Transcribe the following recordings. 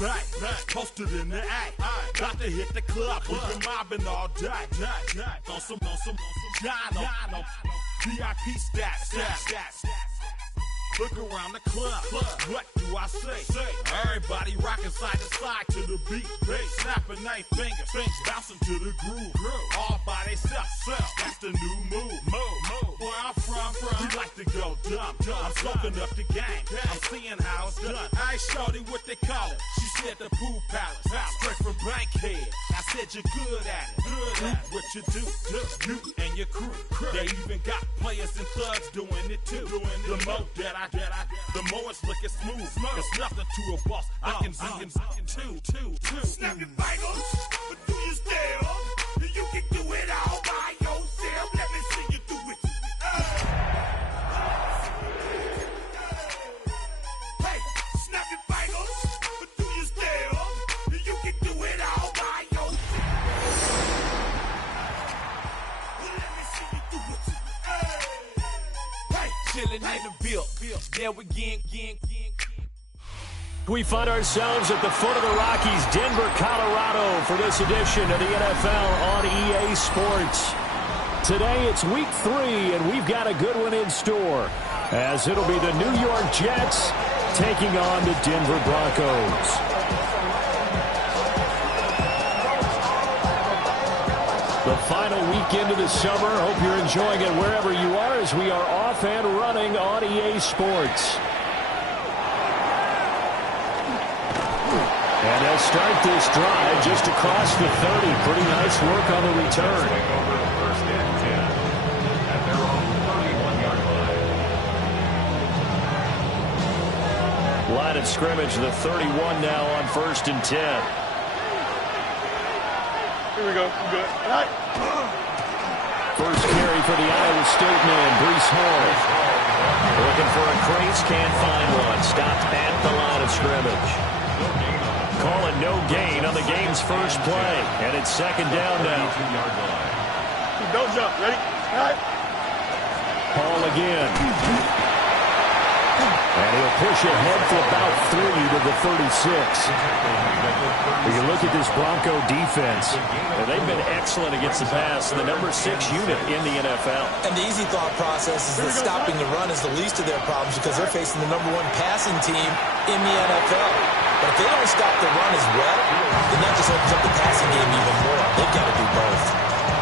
back, posted in the act. Got to hit the club, we've been mobbing all day. On some John, VIP stats. Look around the club, what do I say? Everybody rocking side to side to the beat. Snapping their fingers, bouncing to the groove. All by themselves, that's the new move. Where I'm from, we like to go dumb. I'm soaking up the game, I'm seeing how it's done. I ain't shorty what they call it. She said the pool palace, straight from Bankhead. I said you're good at it. What you do, you and your crew. They even got players and thugs doing it too. The more that the more it's looking smooth. It's nothing to a boss. I can two. Snap your fingers, but do you still? You can do it all by yourself. Let me see you do it. Hey, snap your fingers, but do you still? You can do it all by yourself. Let me see you do it. Hey, chilling in the bill. There we again. We find ourselves at the foot of the Rockies, Denver, Colorado, for this edition of the NFL on EA Sports. Today it's week 3, and we've got a good one in store, as it'll be the New York Jets taking on the Denver Broncos. The final weekend of the summer. Hope you're enjoying it wherever you are, as we are off and running on EA Sports. And they'll start this drive just across the 30. Pretty nice work on the return. First and 10 at their own 31-yard line. Line of scrimmage, the 31 now on 1st and 10. Here we go. Good. All right. First carry for the Iowa State man, Breece Hall. Looking for a crease, can't find one. Stopped at the line of scrimmage. Calling no gain on the game's first play. And it's 2nd down now. Don't jump. Ready? All right. Hall again. And he'll push ahead for about 3 to the 36. You look at this Bronco defense, and they've been excellent against the pass, the number 6 unit in the NFL. And the easy thought process is that stopping the run is the least of their problems because they're facing the number 1 passing team in the NFL. But if they don't stop the run as well, then that just opens up the passing game even more. They've got to do both.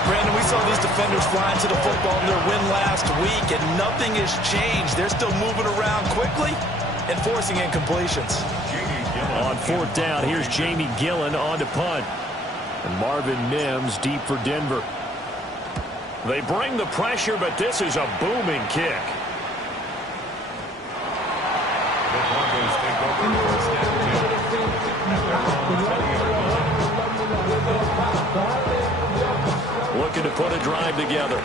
Brandon, we saw these defenders flying to the football in their win last week, and nothing has changed. They're still moving around quickly and forcing incompletions. On 4th down, here's Jamie Gillen on to punt. And Marvin Mims deep for Denver. They bring the pressure, but this is a booming kick. The Broncos take over 1st and 10 at their own 20-yard line. Looking to put a drive together.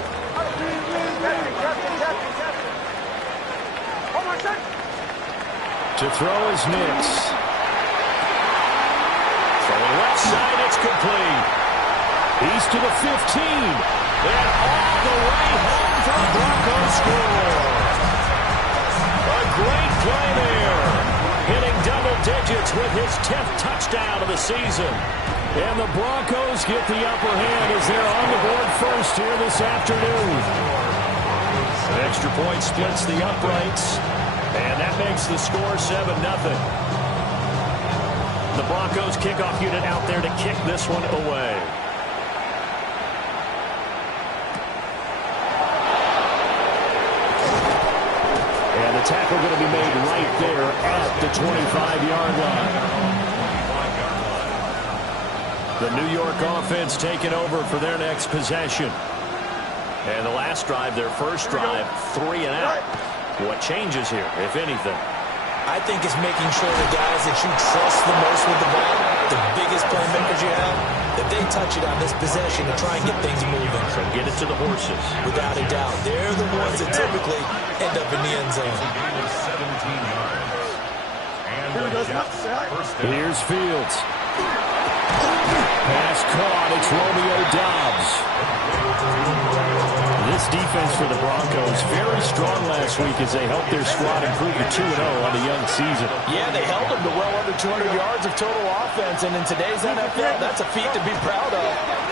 To throw is Nix. From the left side, it's complete. He's to the 15. And all the way home for the Broncos score. A great play there. Hitting double digits with his 10th touchdown of the season. And the Broncos get the upper hand as they're on the board first here this afternoon. An extra point splits the uprights. And that makes the score 7-0. The Broncos kickoff unit out there to kick this one away. And the tackle going to be made right there at the 25-yard line. The New York offense taking over for their next possession. And the last drive, their first drive, 3 and out. What changes here, if anything? I think it's making sure the guys that you trust the most with the ball, the biggest playmakers you have, that they touch it on this possession to try and get things moving. So get it to the horses. Without a doubt. They're the ones that typically end up in the end zone. 17 yards. And the Jets first down. Here's Fields. Pass caught. It's Romeo Doubs. This defense for the Broncos, very strong last week as they helped their squad improve to 2-0 on the young season. Yeah, they held them to well under 200 yards of total offense, and in today's NFL, that's a feat to be proud of,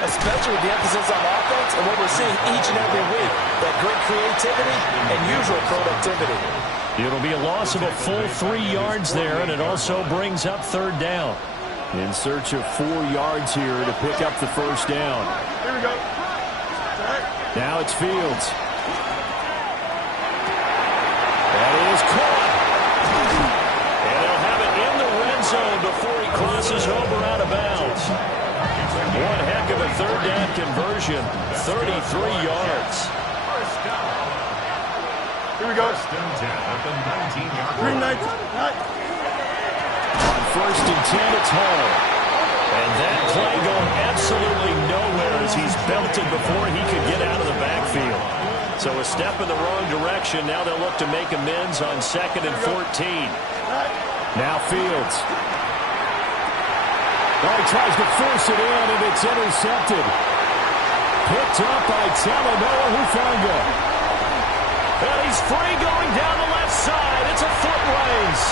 especially with the emphasis on offense and what we're seeing each and every week, that great creativity and usual productivity. It'll be a loss of a full 3 yards there, and it also brings up third down. In search of 4 yards here to pick up the first down. Here we go. Now it's Fields. That is caught. And they'll have it in the red zone before he crosses over out of bounds. One heck of a third down conversion. 33 yards. Here we go. First and 10 at the 19-yard Green line. light. On first and 10, it's Hall. And that play going absolutely nowhere as he's belted before he could get out of the backfield. So a step in the wrong direction. Now they'll look to make amends on 2nd and 14. Now Fields. Oh, he tries to force it in, and it's intercepted. Picked up by Talanoa Hufanga. And he's free going down the left side. It's a foot race.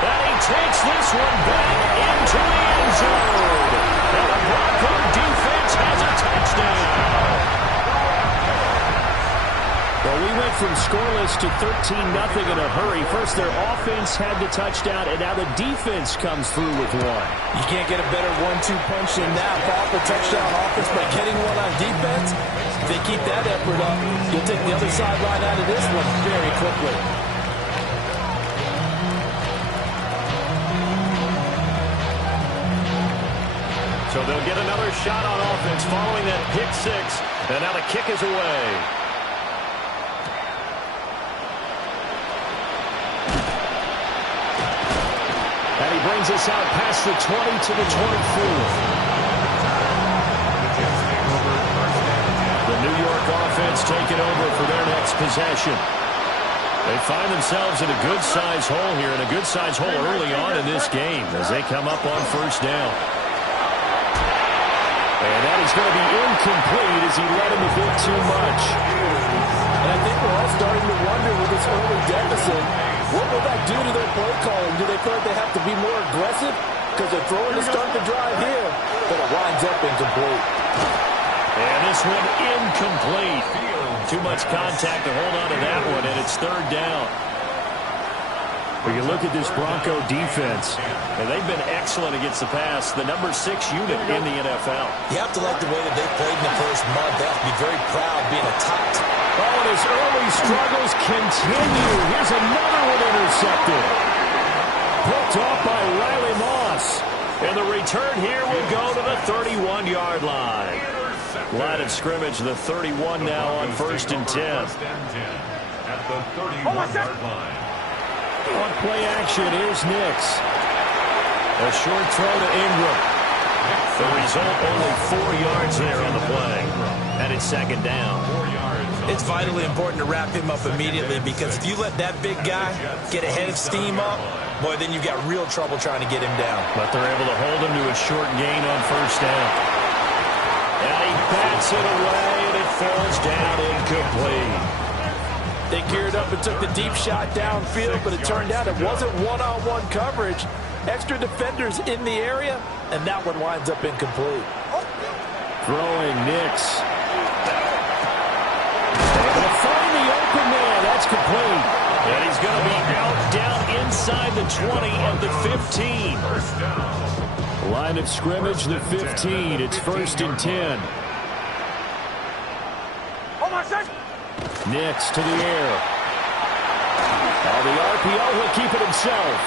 And he takes this one back into the end zone. And the Bronco defense has a touchdown. Well, we went from scoreless to 13-0 in a hurry. First, their offense had the touchdown, and now the defense comes through with one. You can't get a better 1-2 punch than that. Off a touchdown offense by getting one on defense. If they keep that effort up, you'll take the other sideline out of this one very quickly. So they'll get another shot on offense following that pick six. And now the kick is away. And he brings us out past the 20 to the 24. The New York offense taking over for their next possession. They find themselves in a good-sized hole here, and a good-sized hole early on in this game as they come up on first down. And that is going to be incomplete as he let him a bit too much. And I think we're all starting to wonder with this early deficit, what will that do to their play calling? Do they feel like they have to be more aggressive? Because they're throwing to start the drive here, but it winds up incomplete. And this one incomplete. Too much contact to hold on to that one, and it's third down. When you look at this Bronco defense, and they've been excellent against the pass, the number 6 unit in the NFL. You have to like the way that they played in the first month. They have to be very proud being a top team. Oh, and his early struggles continue. Here's another one intercepted. Picked off by Riley Moss. And the return here will go to the 31-yard line. Line of scrimmage, the 31 now on first and 10. At the 31-yard line. On play action, here's Nix. A short throw to Ingram. The result, only 4 yards there on the play. And it's second down. 4 yards. It's vitally important to wrap him up immediately, because if you let that big guy get a head of steam up, boy, then you've got real trouble trying to get him down. But they're able to hold him to a short gain on first down. And he bats it away, and it falls down incomplete. They geared up and took the deep shot downfield, but it turned out it wasn't one-on-one coverage. Extra defenders in the area, and that one winds up incomplete. Throwing Nix. Able to find the open man. That's complete. And he's going to be out down inside the 20 at the 15. First down. Line of scrimmage, the 15. It's first and 10. Nix to the air. On the RPO, he'll keep it himself.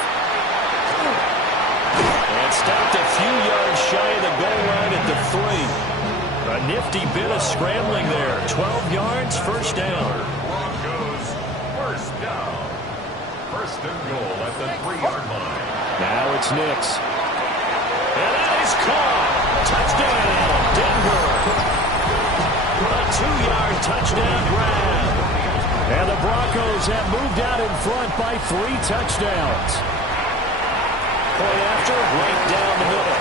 And stopped a few yards shy of the goal line at the 3. A nifty bit of scrambling there. 12 yards, first down. Broncos, first down. First and goal at the 3-yard line. Now it's Nix. And that is caught. Touchdown, Denver. A 2-yard touchdown grab. And the Broncos have moved out in front by 3 touchdowns. Point after, right down the middle.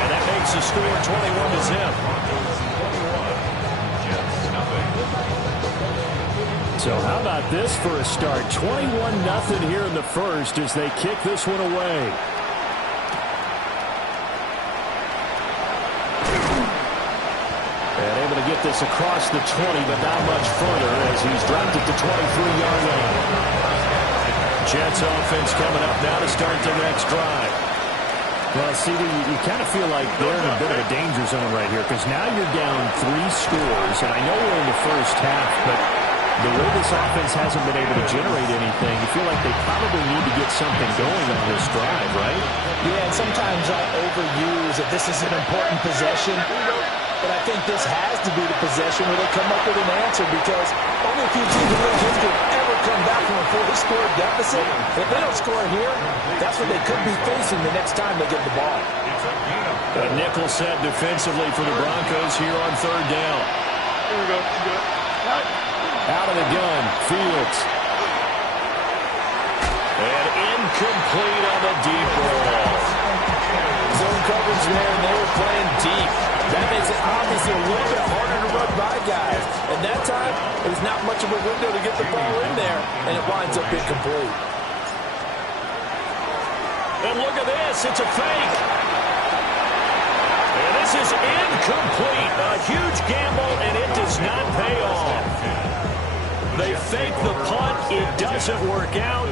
And that makes the score 21-0. Broncos 21, Jets nothing. So how about this for a start? 21-0 here in the first as they kick this one away. And able to get this across the 20, but not much further as he's dropped it to 23-yard line. Jets offense coming up now to start their next drive. Well, CD, you kind of feel like they're in a bit of a danger zone right here because now you're down 3 scores, and I know we're in the first half, but the way this offense hasn't been able to generate anything, you feel like they probably need to get something going on this drive, right? Yeah, and sometimes I overuse that this is an important possession. But I think this has to be the possession where they come up with an answer because only a few teams in the history ever come back from a 4-score deficit. If they don't score here, that's what they could be facing the next time they get the ball. A nickel set defensively for the Broncos here on third down. Here we go. Good. Right. Out of the gun, Fields. And incomplete on the deep ball. Zone coverage there, and they were playing deep. That makes it obviously a little bit harder to run by guys. And that time, there's not much of a window to get the ball in there, and it winds up incomplete. And look at this, it's a fake. And this is incomplete. A huge gamble, and it does not pay off. They fake the punt, it doesn't work out,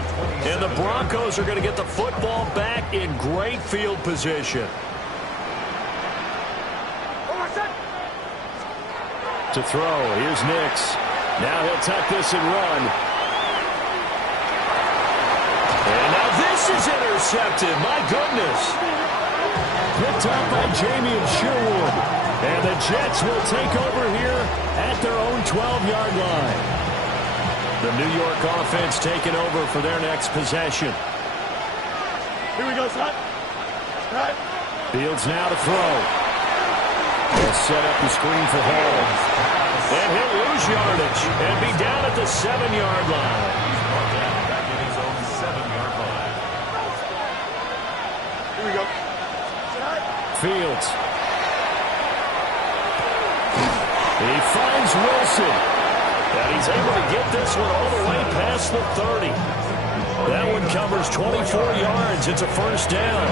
and the Broncos are going to get the football back in great field position. To throw, here's Nix. Now he'll tuck this and run. And now this is intercepted. My goodness. Picked up by Jamie and Sherwood. And the Jets will take over here at their own 12-yard line. The New York offense taking over for their next possession. Here we go, son. Right. Fields now to throw. They'll set up the screen for Hall. And he'll lose yardage and be down at the 7-yard line. Back in his own 7-yard line. Here we go. Fields. He finds Wilson. And he's able to get this one all the way past the 30. That one covers 24 yards. It's a first down.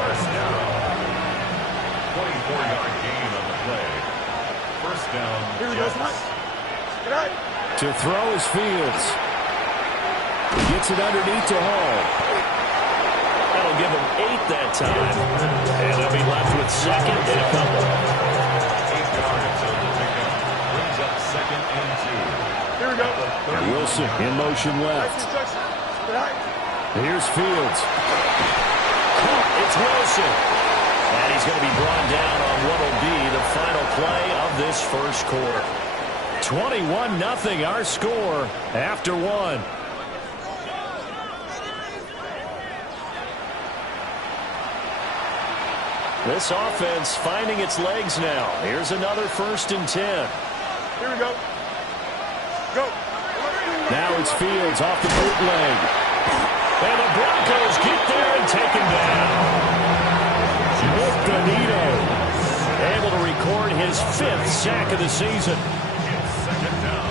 First down. 24-yard gain on the play. First down. Here we go, son. Right. To throw is Fields. He gets it underneath to Hall. That'll give him 8 that time. And they'll be left with second and a couple. 8 yards on the pickup. Brings up second and 2. Here we go. Wilson in motion left. Right. Here's Fields. It's Wilson. And he's going to be brought down on what will be the final play of this first quarter. 21-0 our score after one. This offense finding its legs now. Here's another 1st and 10. Here we go. Go. Now it's Fields off the bootleg. And the Broncos get there and take him down. Nick Benito able to record his 5th sack of the season. Second down.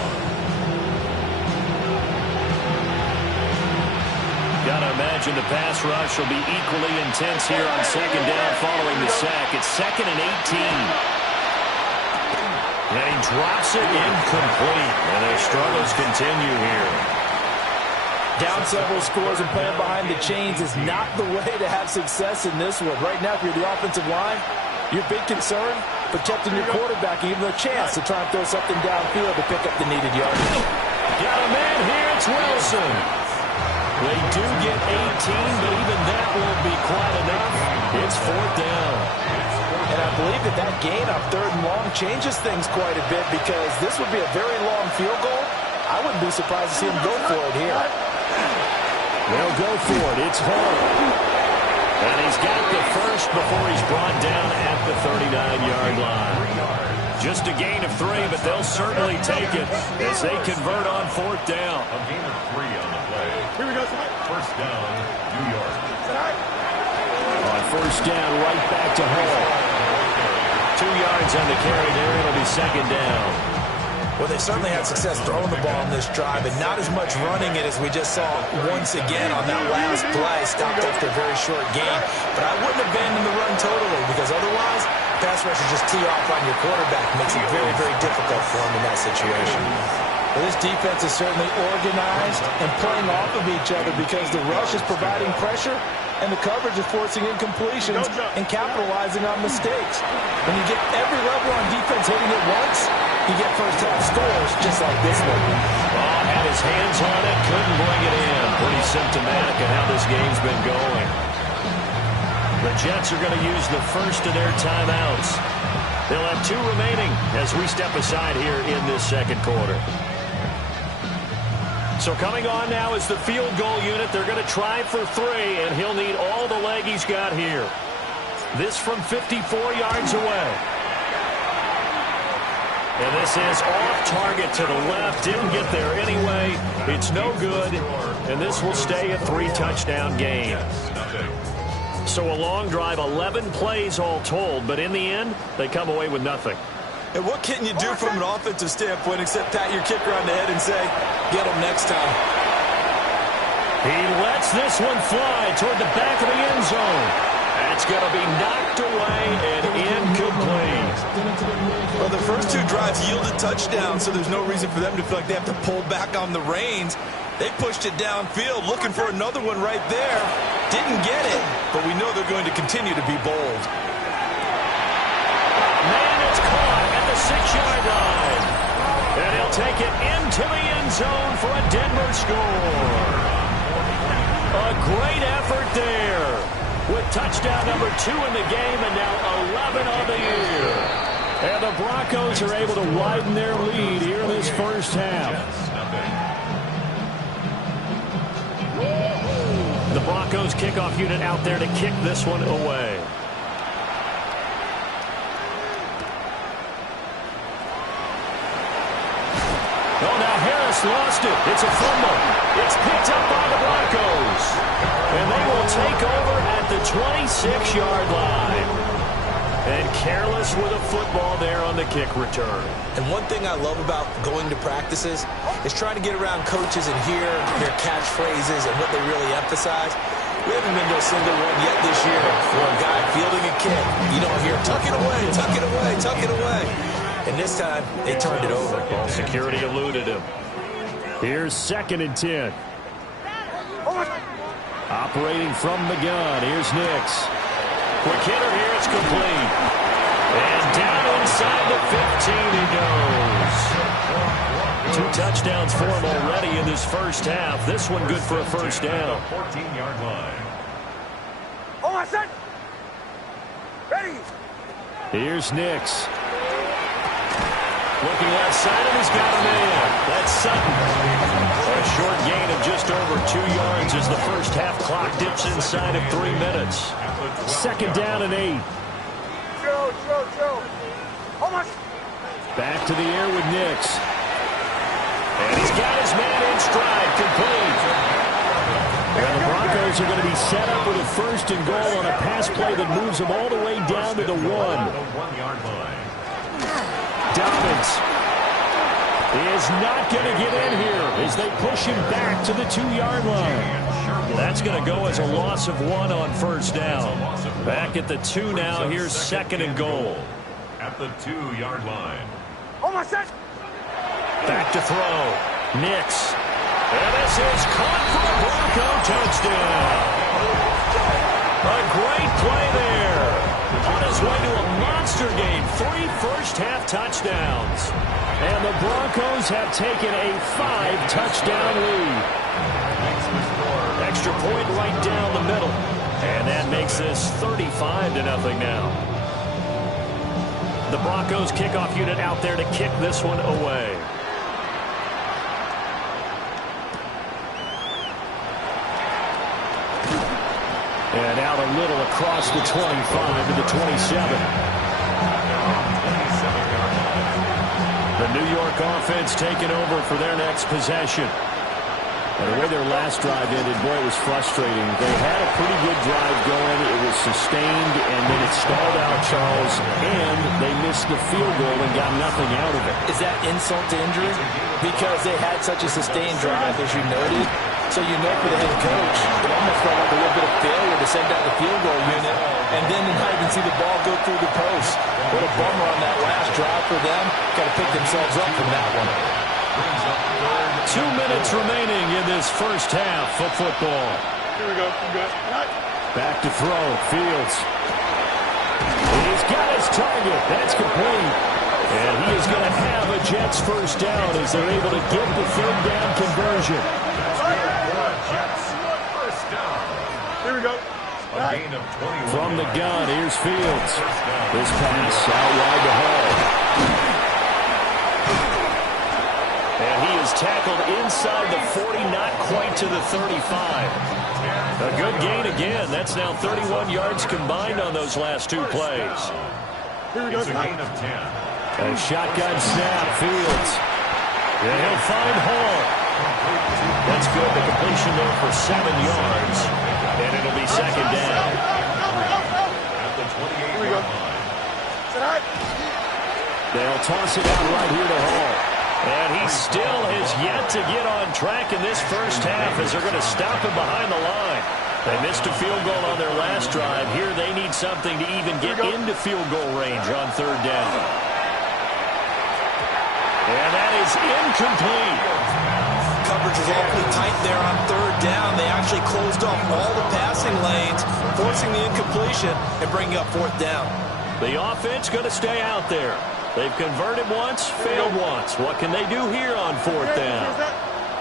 Gotta imagine the pass rush will be equally intense here on second down following the sack. It's 2nd and 18. And he drops it incomplete. And their struggles continue here. Down several scores and playing behind the chains is not the way to have success in this one. Right now, if you're the offensive line, your big concern, protecting your quarterback and giving him a chance to try and throw something downfield to pick up the needed yardage. Got a man here, it's Wilson. They do get 18, but even that won't be quite enough. It's 4th down. And I believe that gain on 3rd and long changes things quite a bit because this would be a very long field goal. I wouldn't be surprised to see him go for it here. They'll go for it. It's Hall. And he's got the first before he's brought down at the 39-yard line. Just a gain of 3, but they'll certainly take it as they convert on 4th down. A gain of 3 on the play. Here we go, son. First down, New York. On first down, right back to Hall. 2 yards on the carry there. It'll be second down. Well, they certainly had success throwing the ball on this drive, and not as much running it as we just saw once again on that last play. Stopped after a very short gain. But I wouldn't abandon the run totally, because otherwise, pass rushers just tee off on your quarterback. Makes it very, very difficult for him in that situation. Well, this defense is certainly organized and playing off of each other, because the rush is providing pressure and the coverage is forcing incompletions and capitalizing on mistakes. When you get every level on defense hitting it once, you get first-half scores just like this one. Oh, had his hands on it, couldn't bring it in. Pretty symptomatic of how this game's been going. The Jets are going to use the first of their timeouts. They'll have 2 remaining as we step aside here in this second quarter. So coming on now is the field goal unit. They're going to try for 3, and he'll need all the leg he's got here. This from 54 yards away. And this is off target to the left. Didn't get there anyway. It's no good. And this will stay a 3-touchdown game. So a long drive, 11 plays all told. But in the end, they come away with nothing. And what can you do from an offensive standpoint except pat your kicker on the head and say, get him next time? He lets this one fly toward the back of the end zone. That's going to be knocked away and incomplete. Well, the first 2 drives yielded touchdowns, so there's no reason for them to feel like they have to pull back on the reins. They pushed it downfield, looking for another one right there. Didn't get it, but we know they're going to continue to be bold. Man, it's caught at the 6-yard line. And he'll take it into the end zone for a Denver score. A great effort there, with touchdown number 2 in the game and now 11 on the year. And the Broncos are able to widen their lead here in this first half. The Broncos kickoff unit out there to kick this one away. Oh, now Harris lost it. It's a fumble. It's picked up by the Broncos. And they will take over at the 26-yard line. And careless with a football there on the kick return. And one thing I love about going to practices is trying to get around coaches and hear their catchphrases and what they really emphasize. We haven't been to a single one yet this year where a guy fielding a kick, you don't hear, tuck it away, tuck it away, tuck it away. And this time, they turned it over. Ball security eluded him. Here's 2nd and 10. Operating from the gun, here's Nix. Quick hitter here, it's complete. And down inside the 15 he goes. 2 touchdowns for him already in this first half. This one good for a first down. 14-yard line. Hold on, son. Ready. Here's Nix. Looking left side, and he's got a man. That's Sutton. A short gain of just over 2 yards as the first half clock dips inside of 3 minutes. 2nd down and 8. Joe. Hold on. Back to the air with Nix. And he's got his man in stride, complete. And the Broncos are going to be set up with a 1st and goal on a pass play that moves them all the way down to the 1. 1-yard line. Dobbins is not going to get in here as they push him back to the 2-yard line. That's going to go as a loss of 1 on first down. Back at the 2 now. Here's 2nd and goal. At the 2-yard line. Hold on, son. Back to throw. Nix. And this is caught for a Bronco touchdown. A great play there. On his way to a monster game. 3 first-half touchdowns. And the Broncos have taken a 5-touchdown lead. Extra point right down the middle. And that makes this 35-0 now. The Broncos kickoff unit out there to kick this one away. And out a little across the 25 to the 27. The New York offense taking over for their next possession. And the way their last drive ended, boy, it was frustrating. They had a pretty good drive going. It was sustained, and then it stalled out, Charles, and they missed the field goal and got nothing out of it. Is that insult to injury? Because they had such a sustained drive, as you noted. So you know for the head coach, it almost felt like a little bit of failure to send out the field goal unit, and then to not even see the ball go through the post. What a bummer on that last drive for them. Got to pick themselves up from that one. 2 minutes remaining in this first half of football. Here we go. Back to throw. Fields. He's got his target. That's complete. And he is going to have a Jets first down as they're able to get the third down conversion. Here we go. A gain of 21. From the gun, here's Fields. This pass out wide to Hall. And he is tackled inside the 40, not quite to the 35. A good gain again. That's now 31 yards combined on those last two plays. It's a gain of 10. A shotgun snap, Fields. And he'll find Hall. That's good. The completion there for 7 yards. And it'll be second down. At the 28-yard line. They'll toss it out right here to Hall. And he still has yet to get on track in this first half as they're going to stop him behind the line. They missed a field goal on their last drive. Here they need something to even get into field goal range on third down. And that is incomplete. Coverage was awfully tight there on third down. They actually closed off all the passing lanes, forcing the incompletion and bringing up fourth down. The offense going to stay out there. They've converted once, failed once. What can they do here on fourth down?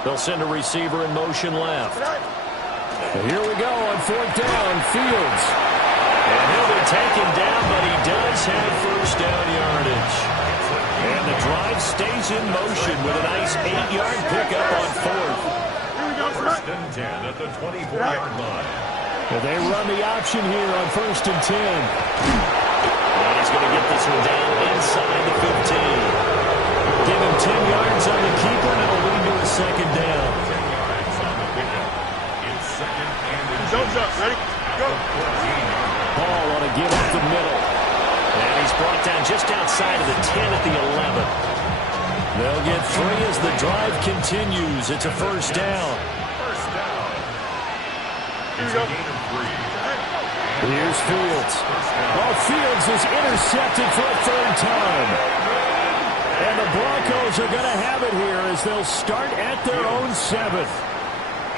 They'll send a receiver in motion left. And here we go on fourth down, Fields. And he'll be taken down, but he does have first down yardage. And the drive stays in motion with a nice 8-yard pickup on fourth. First and 10 at the 24-yard line. And they run the option here on first and 10. And he's going to get this one down inside the 15. Give him 10 yards on the keeper, and it'll lead to a second down. 10 yards on the pickup. It's second and Zone's up. Ready? Go. Ball on a give up the middle. And he's brought down just outside of the 10 at the 11. They'll get 3 as the drive continues. It's a first down. First down. It's a gain of 3. Here's Fields. Oh, Fields is intercepted for a third time. And the Broncos are going to have it here as they'll start at their own 7th.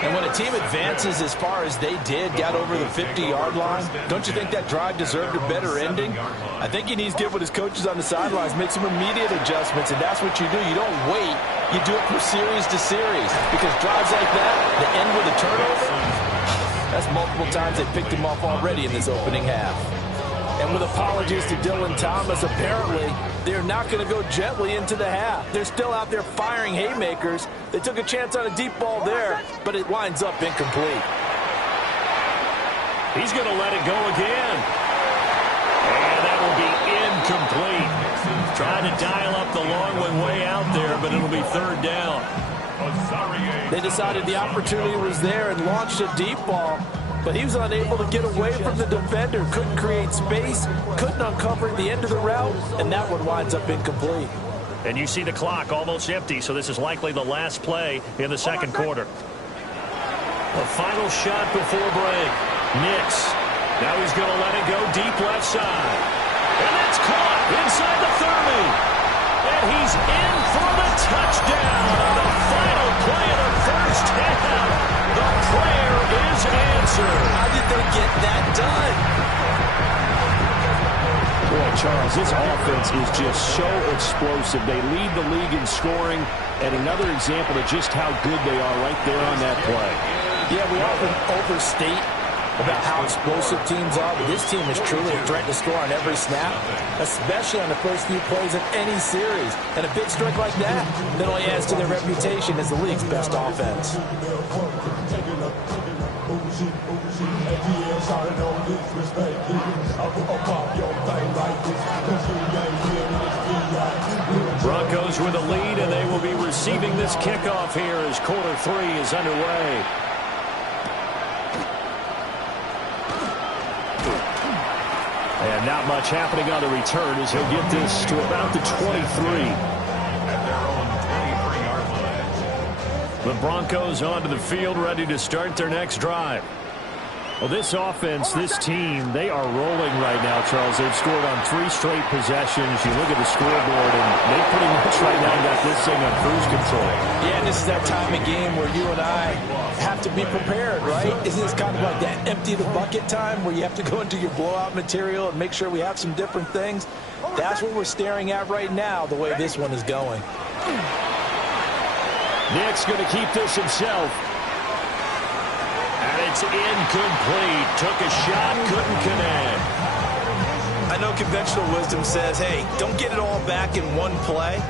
And when a team advances as far as they did, got over the 50-yard line, don't you think that drive deserved a better ending? I think he needs to get with his coaches on the sidelines, make some immediate adjustments, and that's what you do. You don't wait. You do it from series to series, because drives like that, that end with a turnover, that's multiple times they picked him off already in this opening half. And with apologies to Dylan Thomas, apparently they're not going to go gently into the half. They're still out there firing haymakers. They took a chance on a deep ball there, but it winds up incomplete. He's going to let it go again. And that will be incomplete. Trying to dial up the long one way out there, but it'll be third down. They decided the opportunity was there and launched a deep ball, but he was unable to get away from the defender, couldn't create space, couldn't uncover the end of the route, and that one winds up incomplete. And you see the clock almost empty, so this is likely the last play in the second quarter. A final shot before break. Nix. Now he's going to let it go deep left side. And that's caught inside the 30. And he's in for the touchdown on the final play of the first half. The prayer is answered. How did they get that done? Boy, Charles, this offense is just so explosive. They lead the league in scoring, and another example of just how good they are right there on that play. Yeah, we often overstate about how explosive teams are, but this team is truly a threat to score on every snap, especially on the first few plays of any series. And a big strike like that only adds to their reputation as the league's best offense. Broncos with a lead, and they will be receiving this kickoff here as quarter 3 is underway. And not much happening on the return as he'll get this to about the 23. At their own 23-yard line. The Broncos onto the field, ready to start their next drive. Well, this offense, this team, they are rolling right now, Charles. They've scored on 3 straight possessions. You look at the scoreboard, and they pretty much right now got this thing on cruise control. Yeah, and this is that time of game where you and I have to be prepared, right? Isn't this kind of like that empty the bucket time where you have to go into your blowout material and make sure we have some different things? That's what we're staring at right now, the way this one is going. Nick's going to keep this himself. And it's incomplete. Took a shot, couldn't connect. I know conventional wisdom says, hey, don't get it all back in one play.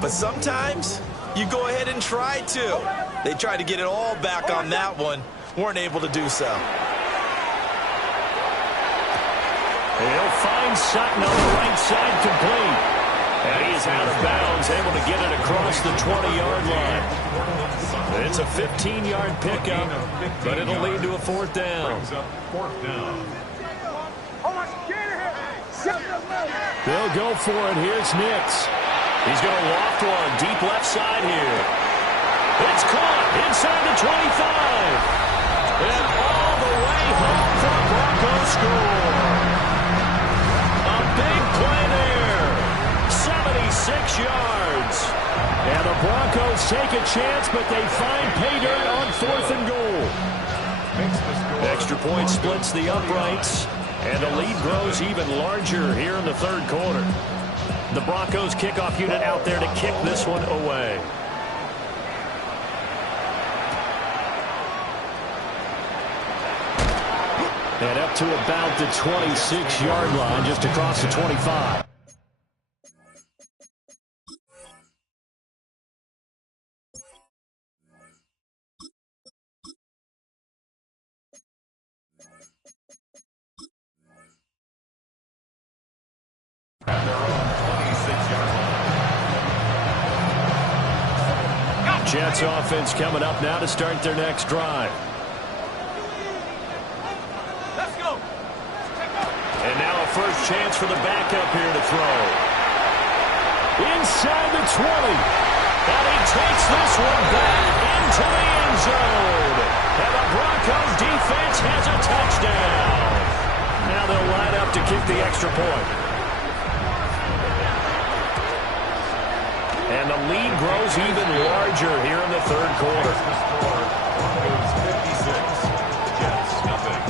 But sometimes you go ahead and try to. They tried to get it all back on that one. Weren't able to do so. He'll find Sutton on the right side complete. And he's out of bounds, able to get it across the 20-yard line. It's a 15-yard pickup, but it'll lead to a 4th down. They'll go for it. Here's Nix. He's going to loft one deep left side here. It's caught inside the 25. And all the way home for a Broncos score. A big play there. 76 yards. And the Broncos take a chance, but they find pay dirt on 4th and goal. Extra point splits the uprights, and the lead grows even larger here in the 3rd quarter. The Broncos kickoff unit out there to kick this one away. And up to about the 26-yard line, just across the 25. At their own 26-yard line. Jets offense coming up now to start their next drive. Let's go. And now a first chance for the backup here to throw. Inside the 20. And he takes this one back into the end zone. And the Broncos defense has a touchdown. Now they'll line up to kick the extra point. And the lead grows even larger here in the 3rd quarter. Broncos 56, Jets nothing.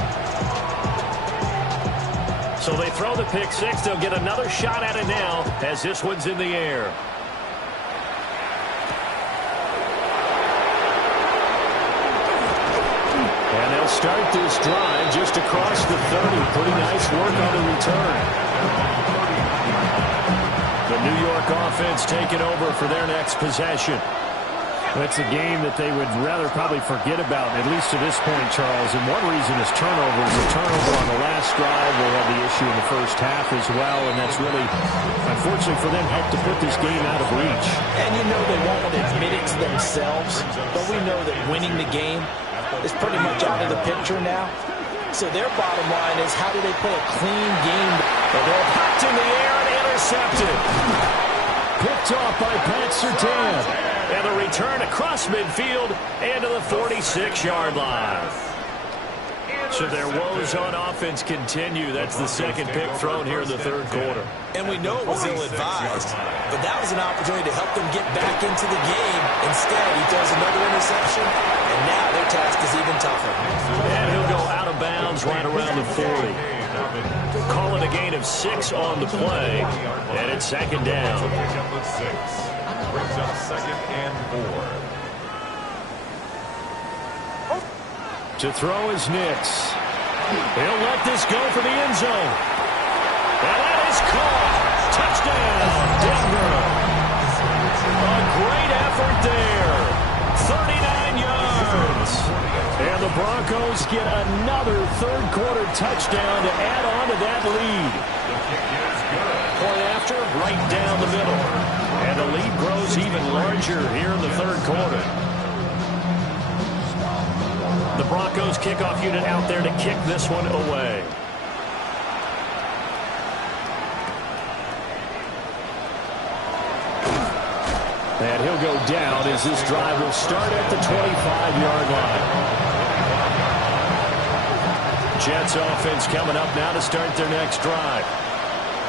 So they throw the pick 6. They'll get another shot at it now as this one's in the air. And they'll start this drive just across the 30. Pretty nice work on the return. The New York offense taking over for their next possession. That's a game that they would rather probably forget about, at least to this point, Charles. And one reason is turnovers. A turnover on the last drive. They had the issue in the first half as well, and that's really, unfortunately for them, helped to put this game out of reach. And you know they won't admit it to themselves, but we know that winning the game is pretty much out of the picture now. So their bottom line is, how do they play a clean game? And they're popped in the air and intercepted. Picked off by Pat Surtain. And the return across midfield and to the 46-yard line. So their woes on offense continue. That's the second pick thrown here in the 3rd quarter. And we know it was ill-advised, but that was an opportunity to help them get back into the game. Instead, he throws another interception, and now their task is even tougher. And he'll go out of bounds right around the 40. Call it a gain of 6 on the play, and it's 2nd down. Pick up with 6. Brings up 2nd and 4. To throw is Nix. He'll let this go for the end zone. And that is caught. Touchdown, Denver. A great effort there. 39 yards. And the Broncos get another 3rd quarter touchdown to add on to that lead. Point after, right down the middle. And the lead grows even larger here in the third quarter. The Broncos kickoff unit out there to kick this one away. And he'll go down as this drive will start at the 25-yard line. Jets offense coming up now to start their next drive.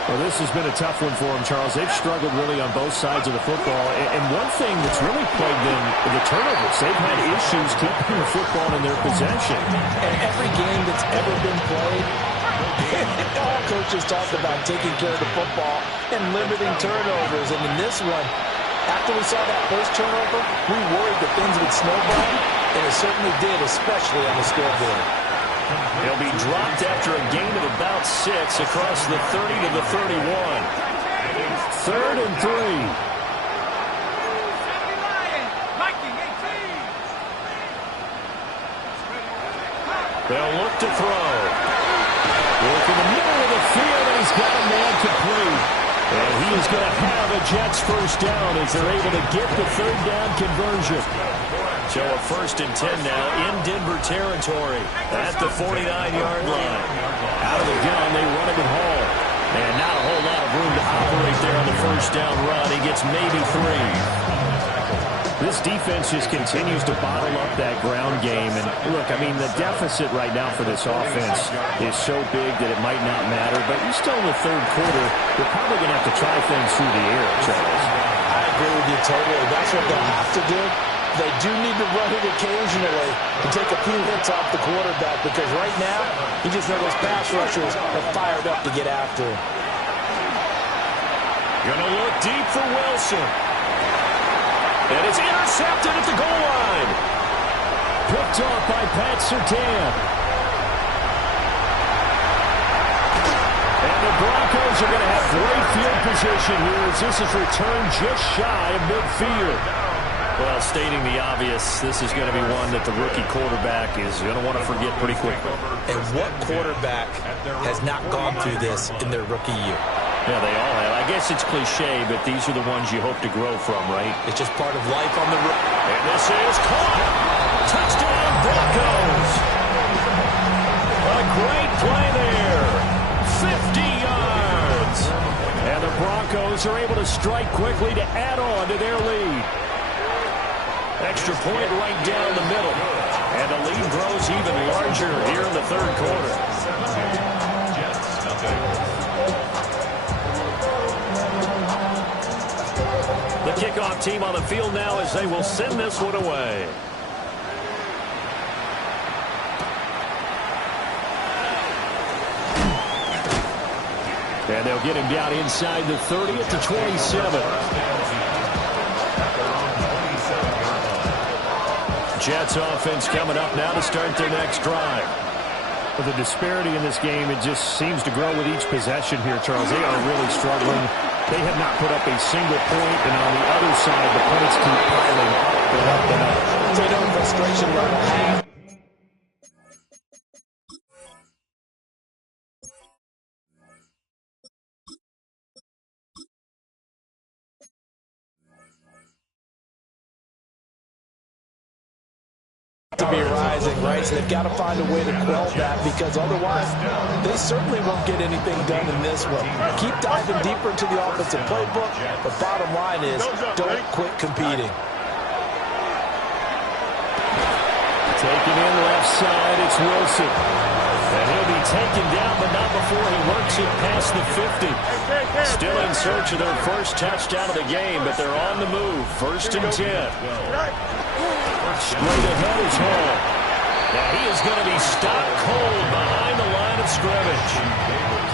Well, this has been a tough one for them, Charles. They've struggled really on both sides of the football. And one thing that's really plagued them, the turnovers. They've had issues keeping the football in their possession. And every game that's ever been played, all coaches talk about taking care of the football and limiting turnovers. And in this one, after we saw that first turnover, we worried that things would snowball, and it certainly did, especially on the scoreboard. He'll be dropped after a gain of about 6 across the 30 to the 31. 3rd and 3. They'll look to throw. Work in the middle of the field, and he's got a man complete. And he is going to have a Jets first down as they're able to get the third down conversion. So a 1st and 10 now in Denver territory at the 49-yard line. Out of the gun, they run it at Hall. And not a whole lot of room to operate there on the first down run. He gets maybe 3. This defense just continues to bottle up that ground game. And look, I mean, the deficit right now for this offense is so big that it might not matter. But you're still in the third quarter. They're probably going to have to try things through the air, Charles. I agree with you totally. That's what they'll have to do. They do need to run it occasionally and take a few hits off the quarterback, because right now, you just know those pass rushers are fired up to get after him. Gonna look deep for Wilson. And it's intercepted at the goal line. Picked off by Pat Surtain. And the Broncos are going to have great field position here as this is returned just shy of midfield. Well, stating the obvious, this is going to be one that the rookie quarterback is going to want to forget pretty quickly. And what quarterback has not gone through this in their rookie year? Yeah, they all have. I guess it's cliche, but these are the ones you hope to grow from, right? It's just part of life on the road. And this is caught. Touchdown, Broncos. A great play there. 50 yards. And the Broncos are able to strike quickly to add on to their lead. Extra point right down the middle. And the lead grows even larger here in the third quarter. The kickoff team on the field now as they will send this one away. And they'll get him down inside the 30 at the 27. Jets offense coming up now to start their next drive. Well, the disparity in this game, it just seems to grow with each possession here, Charles. They are really struggling. They have not put up a single point, and on the other side, the points keep piling up and up and up. They know frustration level half. To be rising, right? So they've got to find a way to quell that, because otherwise they certainly won't get anything done in this one. Keep diving deeper into the offensive playbook, but bottom line is don't quit competing. Taken in left side, it's Wilson. And he'll be taken down, but not before he works it past the 50. Still in search of their first touchdown of the game, but they're on the move. 1st and 10. Straight ahead is Hall. Now he is going to be stopped cold behind the line of scrimmage.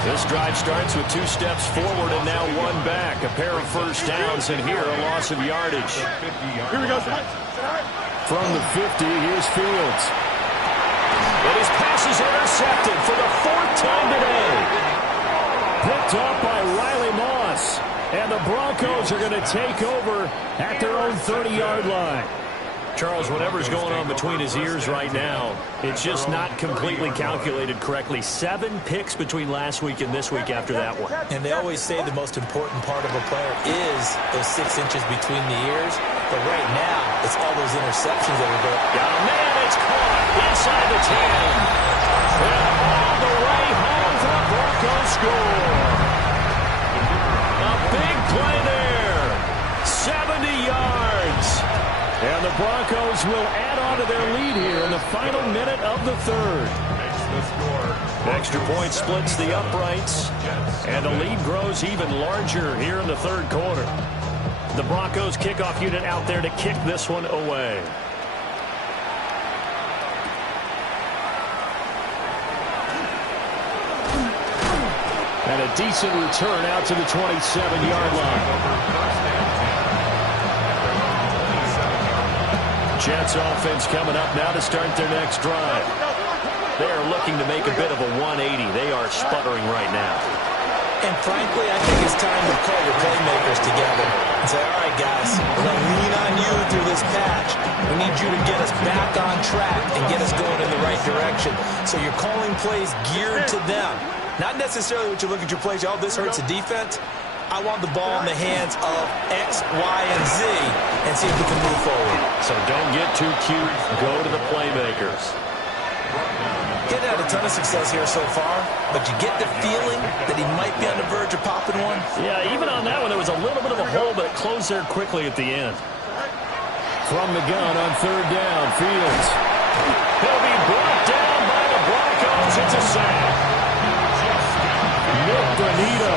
This drive starts with 2 steps forward and now 1 back. A pair of first downs, and here a loss of yardage. Here we go. From the 50, here's Fields. And his pass is intercepted for the 4th time today. Picked up by Riley Moss. And the Broncos are going to take over at their own 30-yard line. Charles, whatever's going on between his ears right now, it's just not completely calculated correctly. 7 picks between last week and this week after that one. And they always say the most important part of a player is those 6 inches between the ears. But right now, it's all those interceptions that are going. Got a man, it's caught inside the 10. And all the way home for a Broncos score. A big play there. 70 yards. And the Broncos will add on to their lead here in the final minute of the third. Extra point splits the uprights, and the lead grows even larger here in the third quarter. The Broncos kickoff unit out there to kick this one away. And a decent return out to the 27-yard line. Jets offense coming up now to start their next drive. They are looking to make a bit of a 180. They are sputtering right now. And frankly, I think it's time to call your playmakers together and say, all right, guys, we're going to lean on you through this patch. We need you to get us back on track and get us going in the right direction. So you're calling plays geared to them. Not necessarily what you look at your plays, oh, this hurts the defense. I want the ball in the hands of X, Y, and Z and see if we can move forward. So don't get too cute. Go to the playmakers. Getting had a ton of success here so far, but you get the feeling that he might be on the verge of popping one. Yeah, even on that one, there was a little bit of a hole, but it closed there quickly at the end. From the gun on third down, Fields. He'll be brought down by the Broncos. It's a sack. Nick Bonito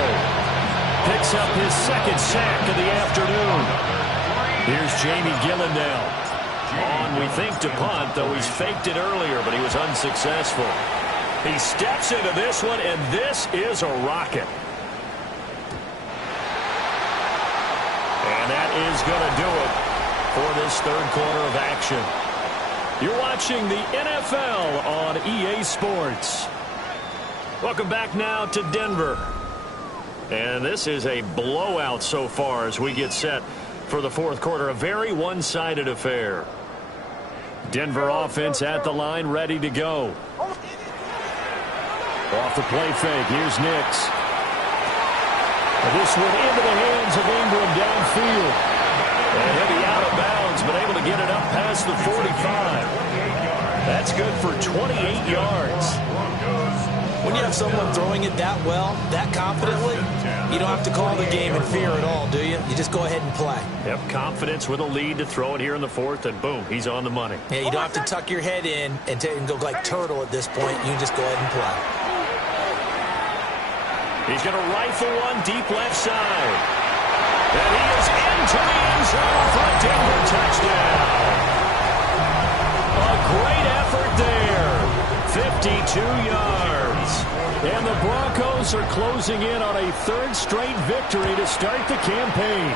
picks up his second sack of the afternoon. Here's Jamie Gillen now. On, we think, to punt, though he's faked it earlier, but he was unsuccessful. He steps into this one, and this is a rocket. And that is going to do it for this third quarter of action. You're watching the NFL on EA Sports. Welcome back now to Denver. And this is a blowout so far as we get set for the fourth quarter. A very one-sided affair. Denver offense at the line, ready to go. Off the play fake, here's Nix. This one into the hands of Ingram downfield. And he'll be out of bounds, but able to get it up past the 45. That's good for 28 yards. When you have someone throwing it that well, that confidently, you don't have to call the game in fear at all, do you? You just go ahead and play. Yep, confidence with a lead to throw it here in the fourth, and boom, he's on the money. Yeah, you don't have to tuck your head in and go like turtle at this point. You just go ahead and play. He's going to rifle one deep left side. And he is into the end zone for a Denver touchdown. A great effort there. 52 yards. And the Broncos are closing in on a third straight victory to start the campaign.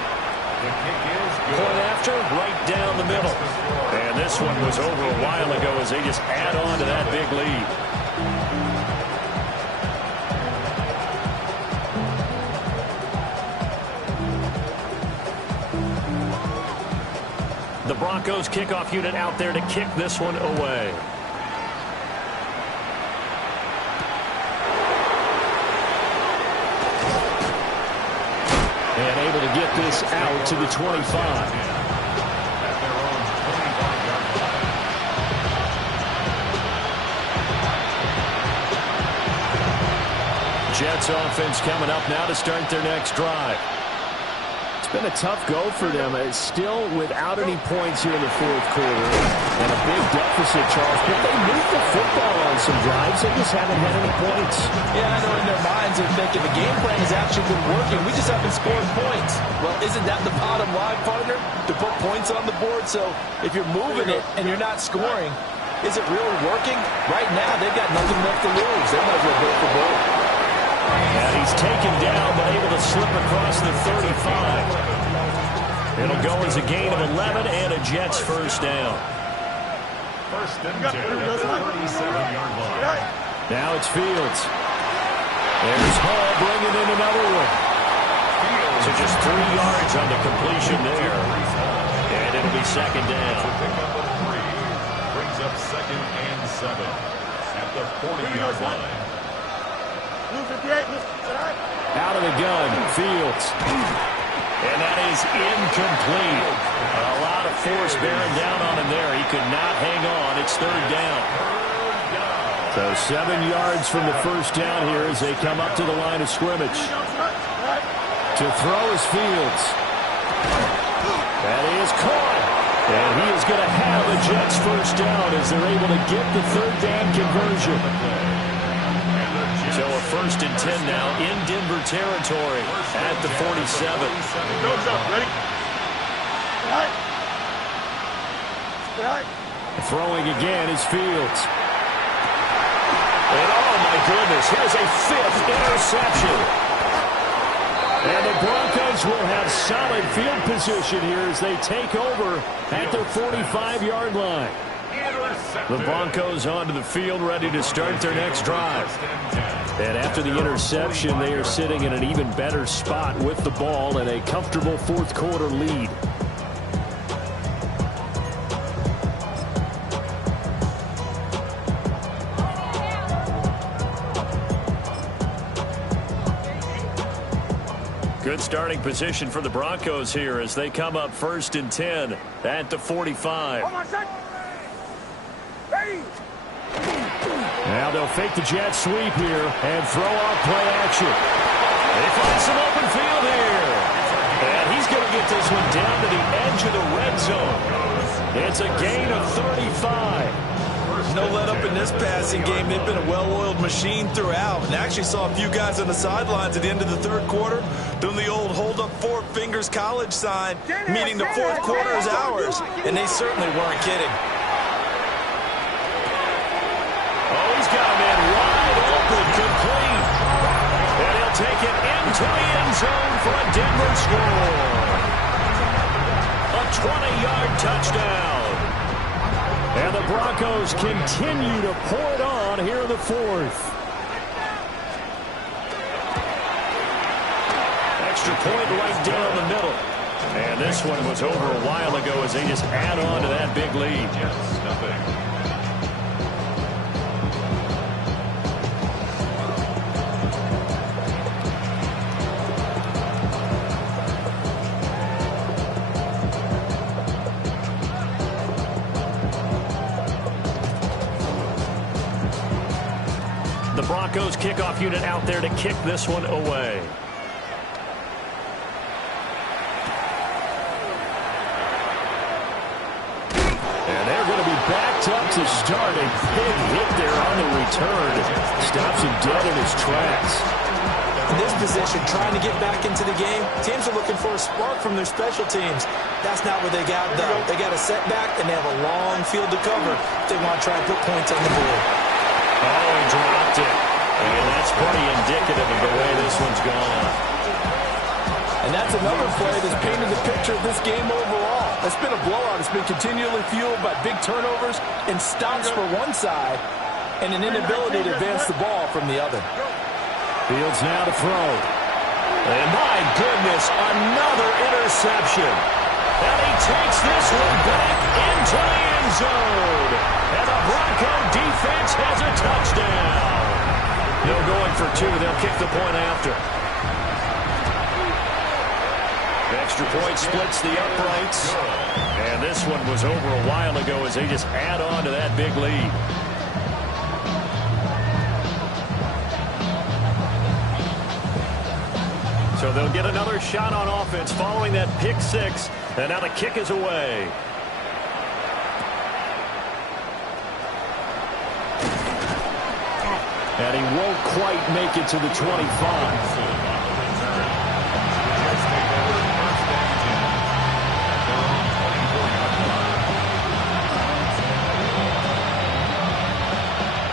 Point after, right down the middle. And this one was over a while ago as they just add on to that big lead. The Broncos kickoff unit out there to kick this one away. And able to get this out to the 25. Jets offense coming up now to start their next drive. It's been a tough go for them. It's still without any points here in the fourth quarter. And a big deficit, Charles. But they moved the football on some drives. They just haven't had any points. Yeah, I know in their minds they're thinking the game plan has actually been working. We just haven't scored points. Well, isn't that the bottom line, partner? To put points on the board. So if you're moving it and you're not scoring, is it really working? Right now, they've got nothing left to lose. They might as well go for goal. And he's taken down, but able to slip across the 35. It'll go as a gain of 11 and a Jets first down. First and 10 at the 37-yard line. Now it's Fields. There's Hall bringing in another one. So just 3 yards on the completion there. And it'll be second down. Pickup of 3 brings up 2nd and 7 at the 40-yard line. Out of the gun, Fields. And that is incomplete. A lot of force bearing down on him there. He could not hang on. It's third down. So 7 yards from the first down here as they come up to the line of scrimmage. To throw is Fields. That is caught. And he is going to have the Jets first down as they're able to get the third down conversion. So a 1st and 10 now in Denver territory at the 47. Ready? Throwing again is Fields. And oh my goodness, here's a 5th interception. And the Broncos will have solid field position here as they take over at their 45-yard line. The Broncos onto the field ready to start their next drive. And after the interception, they are sitting in an even better spot with the ball and a comfortable 4th quarter lead. Good starting position for the Broncos here as they come up 1st and 10 at the 45. Now they'll fake the jet sweep here and throw off play action. They find some open field here. And he's going to get this one down to the edge of the red zone. It's a gain of 35. No let up in this passing game. They've been a well-oiled machine throughout. And actually saw a few guys on the sidelines at the end of the 3rd quarter doing the old hold up 4 fingers college sign, meaning the 4th quarter is ours. And they certainly weren't kidding. Oh, he's got a man wide open, complete. And he'll take it into the end zone for a Denver score. A 20-yard touchdown. And the Broncos continue to pour it on here in the 4th. Extra point right down the middle. And this one was over a while ago as they just add on to that big lead. Jets nothing. The Broncos kickoff unit out there to kick this one away. And they're going to be backed up to start. A big hit there on the return. Stops him dead in his tracks. In this position, trying to get back into the game, teams are looking for a spark from their special teams. That's not what they got, though. They got a setback, and they have a long field to cover if they want to try and put points on the board. Oh, he dropped it. And that's pretty indicative of the way this one's gone. And that's another play that's painted the picture of this game overall. It's been a blowout. It's been continually fueled by big turnovers and stops for one side and an inability to advance the ball from the other. Fields now to throw. And my goodness, another interception. And he takes this one back into the end zone. And the Bronco defense has a touchdown. No going for 2. They'll kick the point after. Extra point splits the uprights. And this one was over a while ago as they just add on to that big lead. So they'll get another shot on offense following that pick 6. And now the kick is away. And he won't quite make it to the 25.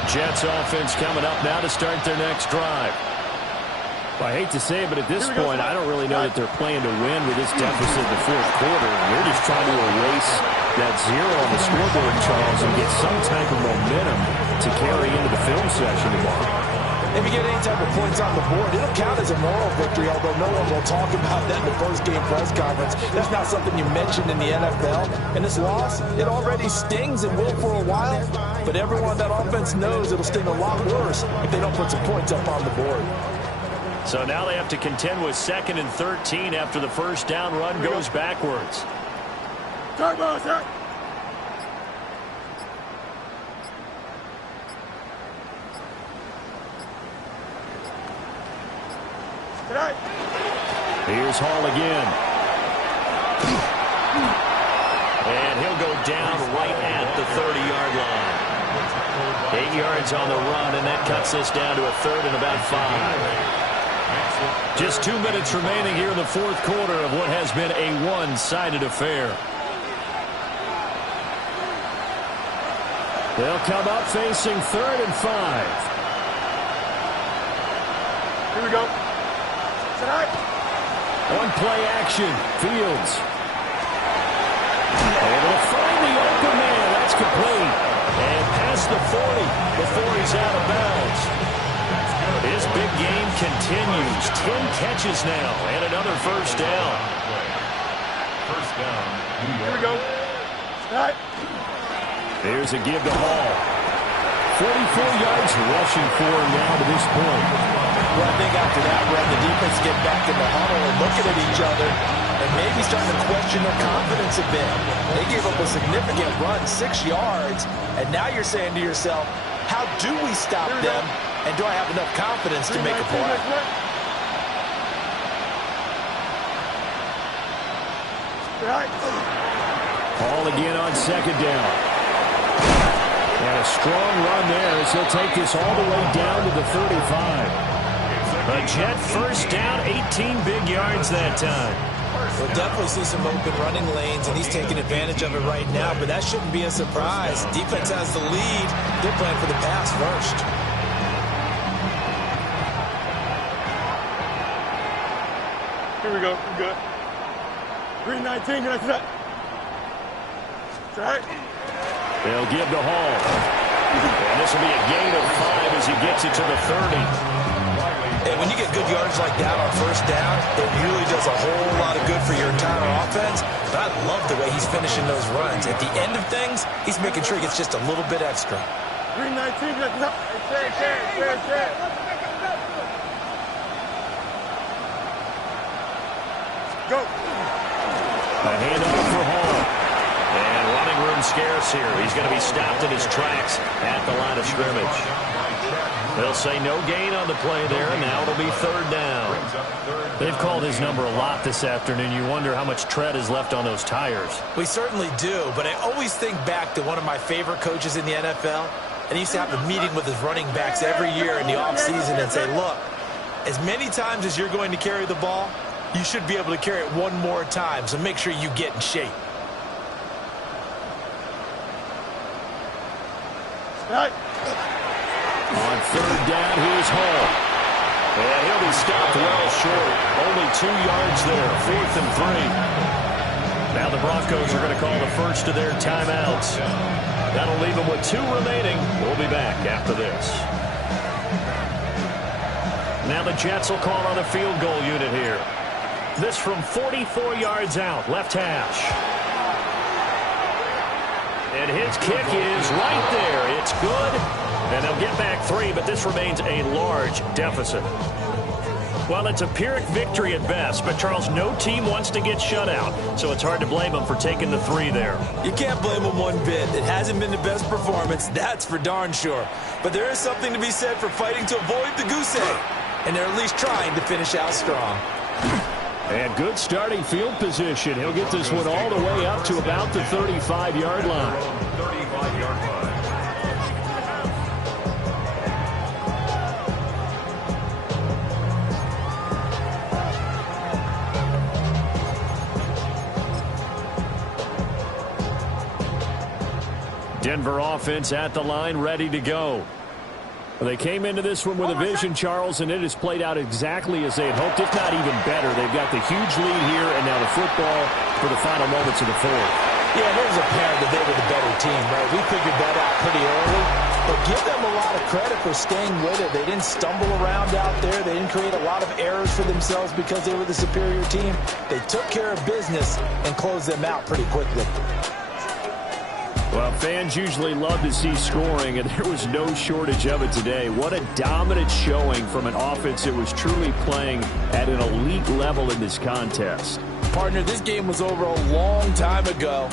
Jets offense coming up now to start their next drive. Well, I hate to say it, but at this point, I don't really know that they're playing to win with this deficit in the 4th quarter. They're just trying to erase that 0 on the scoreboard, Charles, and get some type of momentum to carry into the film session tomorrow. if you get any type of points on the board, it'll count as a moral victory, although no one will talk about that in the post-game press conference. That's not something you mentioned in the NFL. And this loss, it already stings and will for a while, but everyone on that offense knows it'll sting a lot worse if they don't put some points up on the board. So now they have to contend with 2nd and 13 after the first down run goes backwards. Start, ball, start. Here's Hall again. And he'll go down right at the 30-yard line. 8 yards on the run, and that cuts this down to a 3rd and about 5. Just 2 minutes remaining here in the 4th quarter of what has been a one-sided affair. They'll come up facing 3rd and 5. Here we go. On play action, Fields. Able to find the open man. That's complete. And past the 40 before he's out of bounds. His big game continues. 10 catches now and another first down. First down. Here we go. Start. There's a give to Hall. 44 yards rushing for him now to this point. Well, I think after that run, the defense get back in the huddle and looking at each other and maybe starting to question their confidence a bit. They gave up a significant run, 6 yards, and now you're saying to yourself, how do we stop them, and do I have enough confidence to make a play? Hall again on 2nd down. And a strong run there as he'll take this all the way down to the 35. A Jet first down, 18 big yards that time. We'll definitely see some open running lanes, and he's taking advantage of it right now, but that shouldn't be a surprise. Defense has the lead. They're playing for the pass first. Here we go. We're good. 319. Can I see that? Start. They'll give to Hall. And this will be a gain of 5 as he gets it to the 30. And when you get good yards like that on first down, it really does a whole lot of good for your entire offense. But I love the way he's finishing those runs. At the end of things, he's making sure he gets just a little bit extra. 319. Go. A handoff for Hall. And running room scarce here. He's going to be stopped in his tracks at the line of scrimmage. They'll say no gain on the play there, and now it'll be 3rd down. They've called his number a lot this afternoon. You wonder how much tread is left on those tires. We certainly do, but I always think back to one of my favorite coaches in the NFL, and he used to have a meeting with his running backs every year in the offseason and say, look, as many times as you're going to carry the ball, you should be able to carry it one more time, so make sure you get in shape. Right. On 3rd down, here's Hall. And he'll be stopped well short. Only 2 yards there, 4th and 3. Now the Broncos are going to call the first of their timeouts. That'll leave them with 2 remaining. We'll be back after this. Now the Jets will call on a field goal unit here. This from 44 yards out, left hash. And his kick is right there. It's good. And they'll get back 3, but this remains a large deficit. Well, it's a Pyrrhic victory at best, but Charles, no team wants to get shut out, so it's hard to blame them for taking the 3 there. You can't blame them one bit. It hasn't been the best performance, that's for darn sure. But there is something to be said for fighting to avoid the goose egg, and they're at least trying to finish out strong. And good starting field position. He'll get this one all the way up to about the 35-yard line. 35-yard line. Denver offense at the line, ready to go. They came into this one with a vision, Charles, and it has played out exactly as they had hoped, if not even better. They've got the huge lead here, and now the football for the final moments of the 4th. Yeah, it was apparent that they were the better team, right? We figured that out pretty early. But give them a lot of credit for staying with it. They didn't stumble around out there. They didn't create a lot of errors for themselves because they were the superior team. They took care of business and closed them out pretty quickly. Well, fans usually love to see scoring, and there was no shortage of it today. What a dominant showing from an offense that was truly playing at an elite level in this contest. Partner, this game was over a long time ago,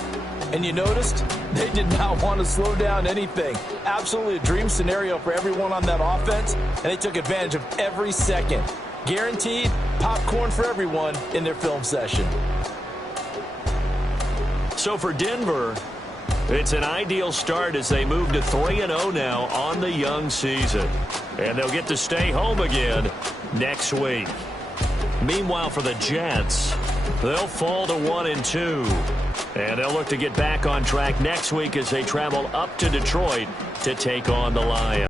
and you noticed they did not want to slow down anything. Absolutely a dream scenario for everyone on that offense, and they took advantage of every second. Guaranteed popcorn for everyone in their film session. So for Denver, it's an ideal start as they move to 3-0 now on the young season. And they'll get to stay home again next week. Meanwhile, for the Jets, they'll fall to 1-2. And they'll look to get back on track next week as they travel up to Detroit to take on the Lions.